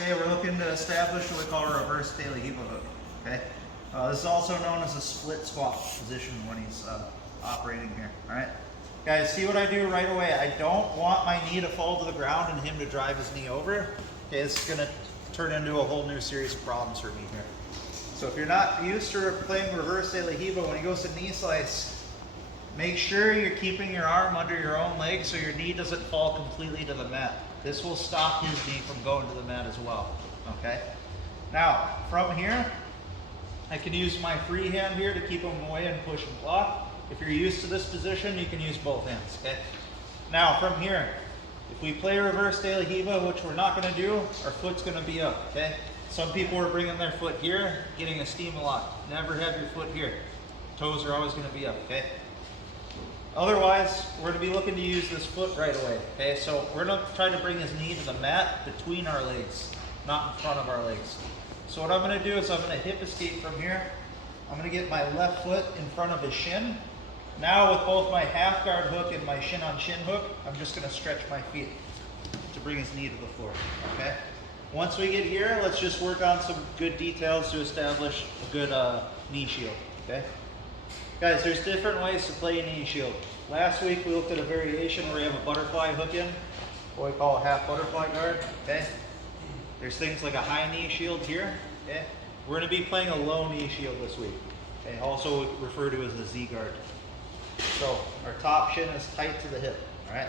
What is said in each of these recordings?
Okay, we're looking to establish what we call a reverse De La Riva hook. Okay, this is also known as a split squat position when he's operating here. All right, guys, see what I do right away. I don't want my knee to fall to the ground and him to drive his knee over. Okay, this is gonna turn into a whole new series of problems for me here. So if you're not used to playing reverse De La Riva, when he goes to knee slice, make sure you're keeping your arm under your own leg so your knee doesn't fall completely to the mat. This will stop his knee from going to the mat as well, okay? Now, from here, I can use my free hand here to keep him away and push and block. If you're used to this position, you can use both hands, okay? Now, from here, if we play reverse De La Riva, which we're not gonna do, our foot's gonna be up, okay? Some people are bringing their foot here, getting a steam a lot. Never have your foot here. Toes are always gonna be up, okay? Otherwise, we're going to be looking to use this foot right away, okay? So we're going to try to bring his knee to the mat between our legs, not in front of our legs. So what I'm going to do is I'm going to hip escape from here. I'm going to get my left foot in front of his shin. Now with both my half guard hook and my shin on shin hook, I'm just going to stretch my feet to bring his knee to the floor, okay? Once we get here, let's just work on some good details to establish a good knee shield, okay? Guys, there's different ways to play a knee shield. Last week we looked at a variation where you have a butterfly hook in, what we call a half butterfly guard, okay? There's things like a high knee shield here, okay? We're gonna be playing a low knee shield this week, okay? Also referred to as a Z guard. So our top shin is tight to the hip, all right?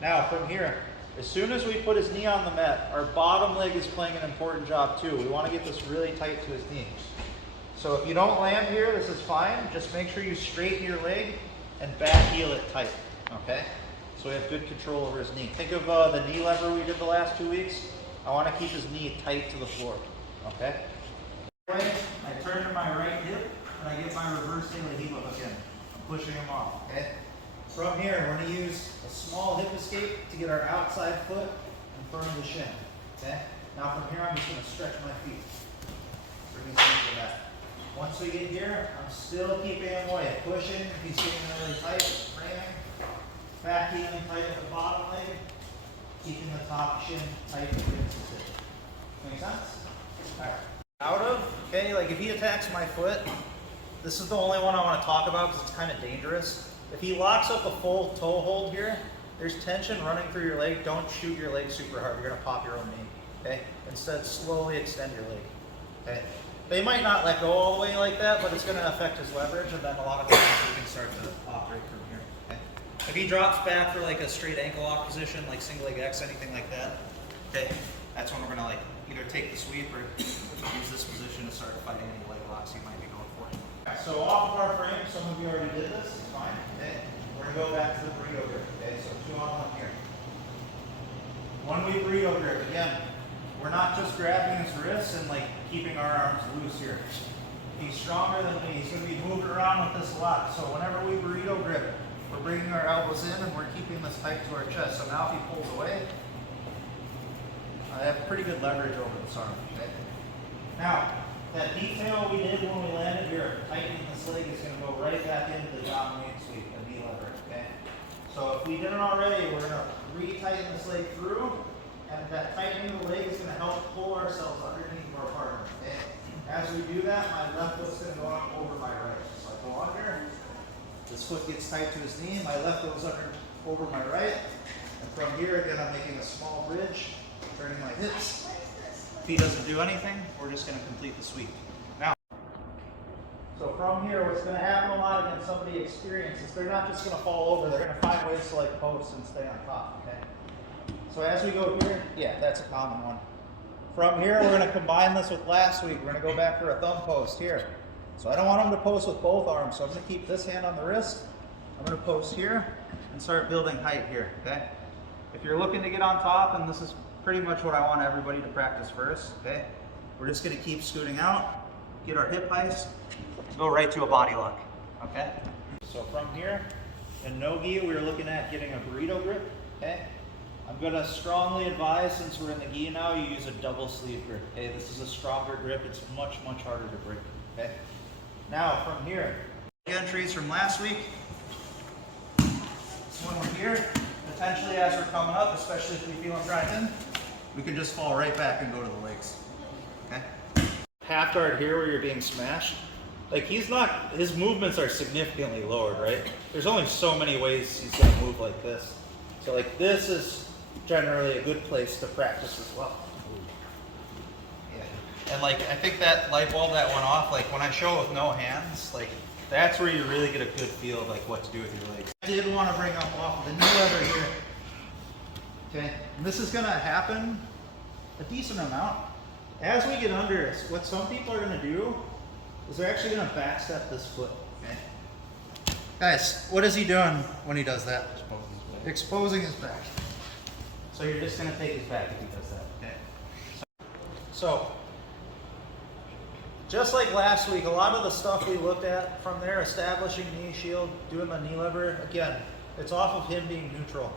Now from here, as soon as we put his knee on the mat, our bottom leg is playing an important job too. We wanna get this really tight to his knee. So if you don't land here, this is fine. Just make sure you straighten your leg and back heel it tight, okay? So we have good control over his knee. Think of the knee lever we did the last 2 weeks. I want to keep his knee tight to the floor, okay? I turn to my right hip and I get my reverse De La Riva hook in. I'm pushing him off, okay? From here, we're going to use a small hip escape to get our outside foot in front of the shin, okay? Now from here, I'm just going to stretch my feet. Bring his knee to that. Once we get here, I'm still keeping him away. Pushing, if he's getting really tight, framing. Back heeling tight at the bottom leg. Keeping the top shin tight against the hip. Make sense? Alright. Out of, okay, like if he attacks my foot, this is the only one I want to talk about because it's kind of dangerous. If he locks up a full toe hold here, there's tension running through your leg. Don't shoot your leg super hard. You're going to pop your own knee, okay? Instead, slowly extend your leg, okay? They might not let go all the way like that, but it's going to affect his leverage, and then a lot of times we can start to operate from here. Okay? If he drops back for like a straight ankle lock position, like single leg X, anything like that, okay, that's when we're going to like either take the sweep or use this position to start fighting any leg locks you might be going for. So off of our frame, some of you already did this, it's fine. Okay? We're going to go back to the burrito grip. Okay, so 2 on 1 here. When we burrito grip, again, we're not just grabbing his wrists and like keeping our arms loose here. He's stronger than me. He's going to be moving around with this a lot. So whenever we burrito grip, we're bringing our elbows in and we're keeping this tight to our chest. So now if he pulls away, I have pretty good leverage over this arm. Okay? Now, that detail we did when we landed here, tightening this leg, is going to go right back into the dominating sweep, the knee lever. Okay? So if we didn't already, we're going to re-tighten this leg through. And that tightening of the leg is going to help pull ourselves underneath of our partner. Okay? As we do that, my left foot's going to go up over my right. So I go under, this foot gets tight to his knee, my left goes under over my right. And from here, again, I'm making a small bridge, turning my hips. If he doesn't do anything, we're just going to complete the sweep. Now, so from here, what's going to happen a lot against somebody experienced is they're not just going to fall over, they're going to find ways to like post and stay on top. Okay? So as we go here, yeah, that's a common one. From here, we're going to combine this with last week. We're going to go back for a thumb post here. So I don't want him to post with both arms, so I'm going to keep this hand on the wrist. I'm going to post here and start building height here, okay? If you're looking to get on top, and this is pretty much what I want everybody to practice first, okay? We're just going to keep scooting out, get our hip heights, go right to a body lock, okay? So from here, in no-gi, we're looking at getting a burrito grip, okay? I'm going to strongly advise, since we're in the gi now, you use a double sleeve grip. Okay, this is a stronger grip. It's much, much harder to break. Okay. Now from here, entries from last week. When we're here, potentially as we're coming up, especially if we feel them drive in, we can just fall right back and go to the legs. Okay? Half guard here where you're being smashed, like his movements are significantly lowered, right? There's only so many ways he's gonna move like this. So like this is generally a good place to practice as well. Yeah. And like I think that light bulb that went off, like when I show with no hands, like that's where you really get a good feel of like what to do with your legs. I did want to bring up off the knee lever here. Okay, and this is gonna happen a decent amount. As we get under it, what some people are gonna do is they're actually gonna backstep this foot. Okay. Guys, what is he doing when he does that? Exposing his back. So you're just gonna take his back if he does that. Okay. So just like last week, a lot of the stuff we looked at from there, establishing knee shield, doing the knee lever, again, it's off of him being neutral.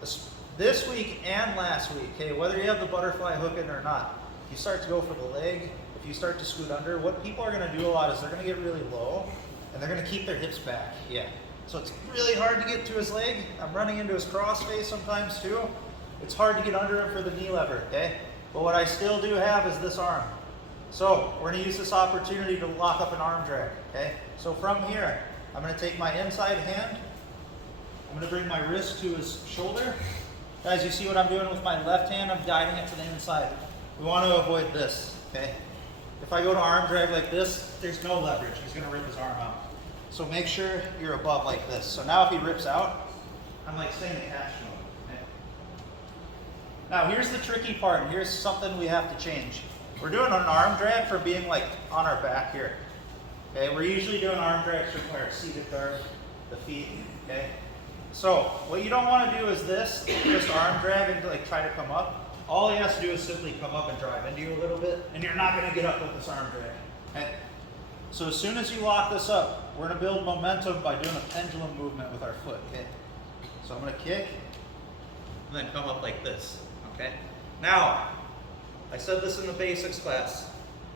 This week and last week, okay, whether you have the butterfly hook in or not, if you start to go for the leg, if you start to scoot under, what people are gonna do a lot is they're gonna get really low and they're gonna keep their hips back. Yeah. So it's really hard to get to his leg. I'm running into his cross face sometimes too. It's hard to get under him for the knee lever, okay? But what I still do have is this arm. So we're gonna use this opportunity to lock up an arm drag, okay? So from here, I'm gonna take my inside hand, I'm gonna bring my wrist to his shoulder. Guys, you see what I'm doing with my left hand? I'm guiding it to the inside. We wanna avoid this, okay? If I go to arm drag like this, there's no leverage. He's gonna rip his arm out. So make sure you're above like this. So now if he rips out, I'm like staying attached to him, okay? Now here's the tricky part, and here's something we have to change. We're doing an arm drag for being like on our back here. Okay, we're usually doing arm drags from our seated guard, the feet, okay? So what you don't want to do is this, just arm drag and like try to come up. All he has to do is simply come up and drive into you a little bit, and you're not going to get up with this arm drag. Okay? So as soon as you lock this up, we're going to build momentum by doing a pendulum movement with our foot. Okay? So I'm going to kick, and then come up like this. Okay? Now, I said this in the basics class.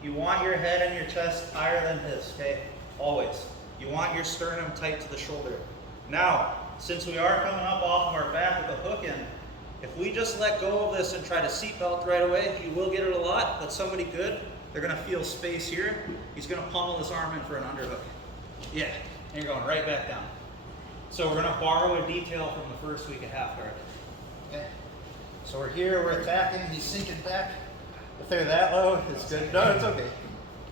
You want your head and your chest higher than his, okay? Always. You want your sternum tight to the shoulder. Now, since we are coming up off of our back with a hook in, if we just let go of this and try to seatbelt right away, you will get it a lot, but somebody good, they're gonna feel space here. He's gonna pummel his arm in for an underhook. Yeah, and you're going right back down. So we're gonna borrow a detail from the first week of half guard. Okay? So we're here, we're attacking, he's sinking back. If they're that low, it's good. No, it's okay.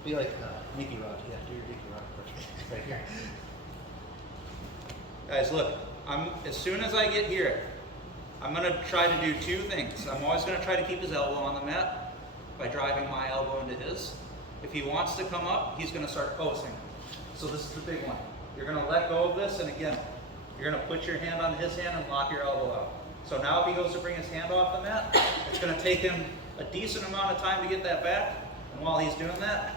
Be like Nicky Rod. Yeah, do your Nicky Rod first. Right here. Guys, look. As soon as I get here, I'm going to try to do two things. I'm always going to try to keep his elbow on the mat by driving my elbow into his. If he wants to come up, he's going to start posing. So this is the big one. You're going to let go of this, and again, you're going to put your hand on his hand and lock your elbow out. So now if he goes to bring his hand off the mat, it's going to take him a decent amount of time to get that back. And while he's doing that,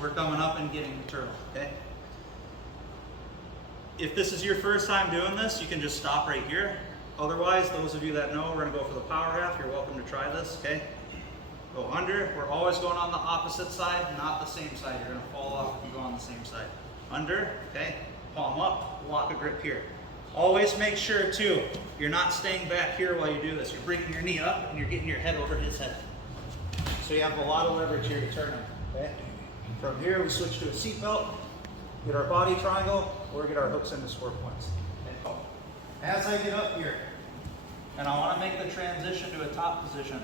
we're coming up and getting the turtle, okay? If this is your first time doing this, you can just stop right here. Otherwise, those of you that know, we're gonna go for the power half. You're welcome to try this, okay? Go under. We're always going on the opposite side, not the same side. You're gonna fall off if you go on the same side. Under, okay? Palm up, lock a grip here. Always make sure too, you're not staying back here while you do this. You're bringing your knee up and you're getting your head over his head. So you have a lot of leverage here to turn him, okay? From here, we switch to a seatbelt, get our body triangle, or get our hooks into score points. Okay. As I get up here, and I want to make the transition to a top position,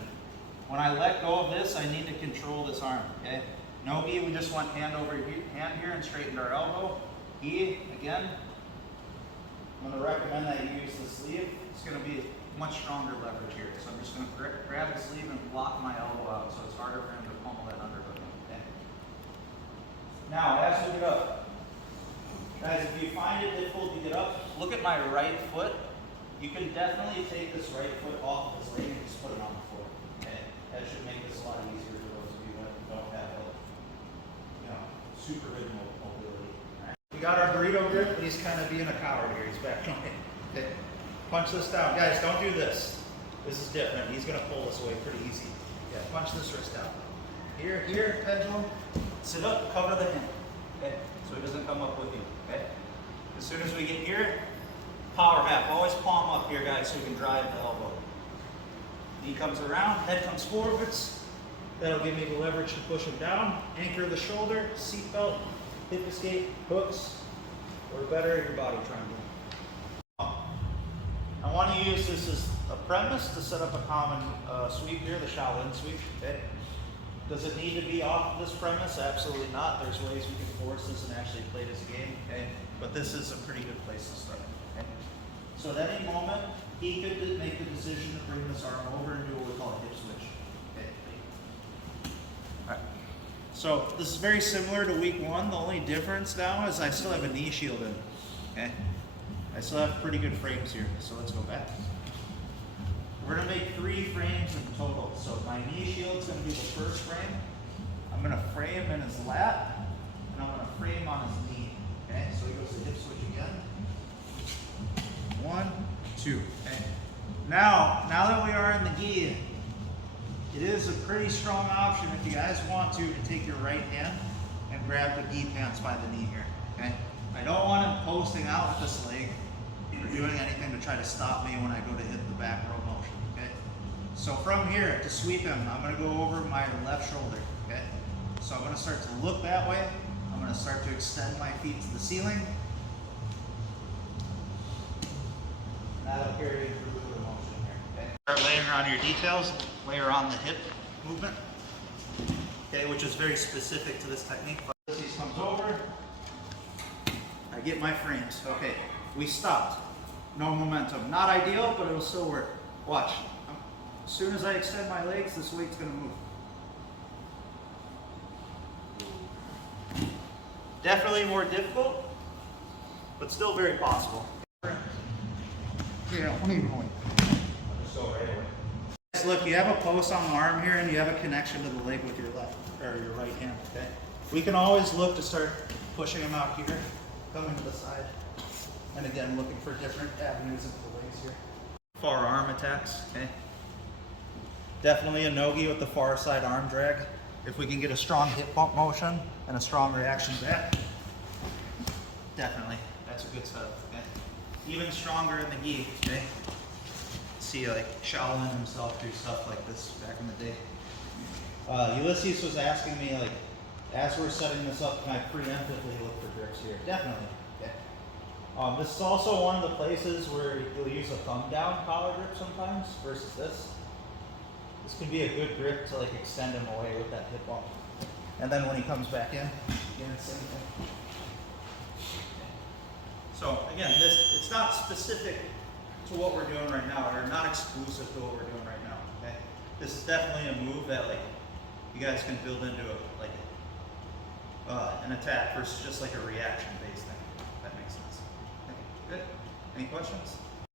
when I let go of this, I need to control this arm, okay? No gi, we just went hand over hand here and straightened our elbow. Gi, again, I'm going to recommend that you use the sleeve. It's going to be much stronger leverage here. So I'm just going to grab the sleeve and block my elbow out so it's harder for him to pummel that underhook. Okay? Now, as we get up, guys, if you find it difficult to get up, look at my right foot. You can definitely take this right foot off of his leg and just put it on the floor. Okay? That should make this a lot easier for those of you that don't have super good mobility. Right? We got our burrito grip, but he's kind of being a coward here. He's back. Okay. Punch this down. Guys, don't do this. This is different. He's going to pull this away pretty easy. Yeah, punch this wrist down. Here, pendulum. Sit up, cover the hand. Okay? So he doesn't come up with you. Okay? As soon as we get here, power half. Always palm up here, guys, so we can drive the elbow. Knee comes around, head comes forwards. That'll give me the leverage to push him down. Anchor the shoulder, seat belt, hip escape, hooks, or better, your body triangle. I want to use this as a premise to set up a common sweep here, the Shaolin sweep. Okay. Does it need to be off this premise? Absolutely not. There's ways we can force this and actually play this game. Okay. But this is a pretty good place to start. Okay. So at any moment, he could make the decision to bring this arm over and do what we call a hip switch. Okay. All right. So this is very similar to week one. The only difference now is I still have a knee shield in. Okay. I still have pretty good frames here. So let's go back. We're gonna make 3 frames in total. So my knee shield is gonna be the first frame. I'm gonna frame in his lat, and I'm gonna frame on his knee. Okay, so he goes to hip switch again. 1, 2. Okay. Now that we are in the gi, it is a pretty strong option if you guys want to take your right hand and grab the gi pants by the knee here. Okay. I don't want him posting out with this leg or doing anything to try to stop me when I go to hit the back row motion. Okay. So from here to sweep him, I'm going to go over my left shoulder. Okay. So I'm going to start to look that way. I'm going to start to extend my feet to the ceiling. That'll carry you through the motion here. Okay. Start layering on your details. Layer on the hip movement. Okay, which is very specific to this technique. This comes over. I get my frames. Okay, we stopped. No momentum. Not ideal, but it'll still work. Watch. As soon as I extend my legs, this weight's gonna move. Definitely more difficult, but still very possible. Yeah, what are you going? Just go right away. Look, you have a post on the arm here, and you have a connection to the leg with your left or your right hand. Okay. We can always look to start pushing them out here, coming to the side, and again looking for different avenues into the legs here. Far arm attacks. Okay. Definitely a no-gi with the far side arm drag. If we can get a strong hip bump motion and a strong reaction back, definitely, that's a good setup. Okay. Even stronger in the gi. Okay. See, like Shaolin himself do stuff like this back in the day. Ulysses was asking me, like, as we're setting this up, can I preemptively look for grips here? Definitely. Okay. This is also one of the places where you'll use a thumb down collar grip sometimes versus this. This can be a good grip to like extend him away with that hip bump. And then when he comes back in, again, same thing. So again, it's not specific to what we're doing right now, or not exclusive to what we're doing right now. Okay, this is definitely a move that like you guys can build into an attack versus just like a reaction based thing. If that makes sense. Okay, good. Any questions?